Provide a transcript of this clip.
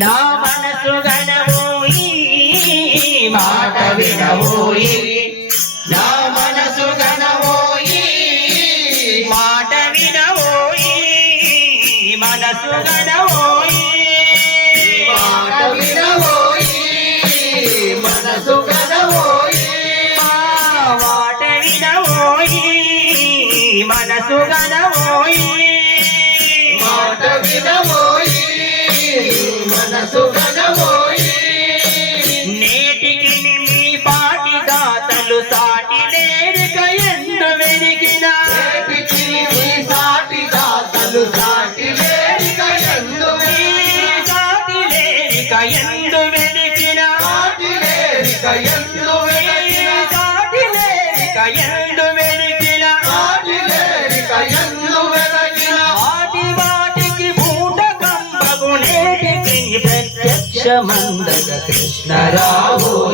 నా మనసు గడవోయి మాట వినవోయి నా మనసు గడవోయి మాట వినవోయి మనసు గడవోయి మాట వినవోయి మనసు గడవోయి మాట వినవోయి మనసు గడవోయి మాట వినవోయి మనసు గడవోయి నేటికి మీ పాటి దాతలు సాటి లేరిక ఎందు వెలిగిన నేటికి మీ సాటి దాతలు సాటి లేరిక ఎందు సాటి లేరిక ఎందు వెలిగిన సాటి లేరిక ఎందు వెలిగిన సాటి లేరిక ఎందు వెలిగిన సాటి లేరిక ఎందు వెలిగిన వాటి వాటికి భూత కంబగు నేటికి ప్రత్యక్షమందగ కృష్ణ రావోయి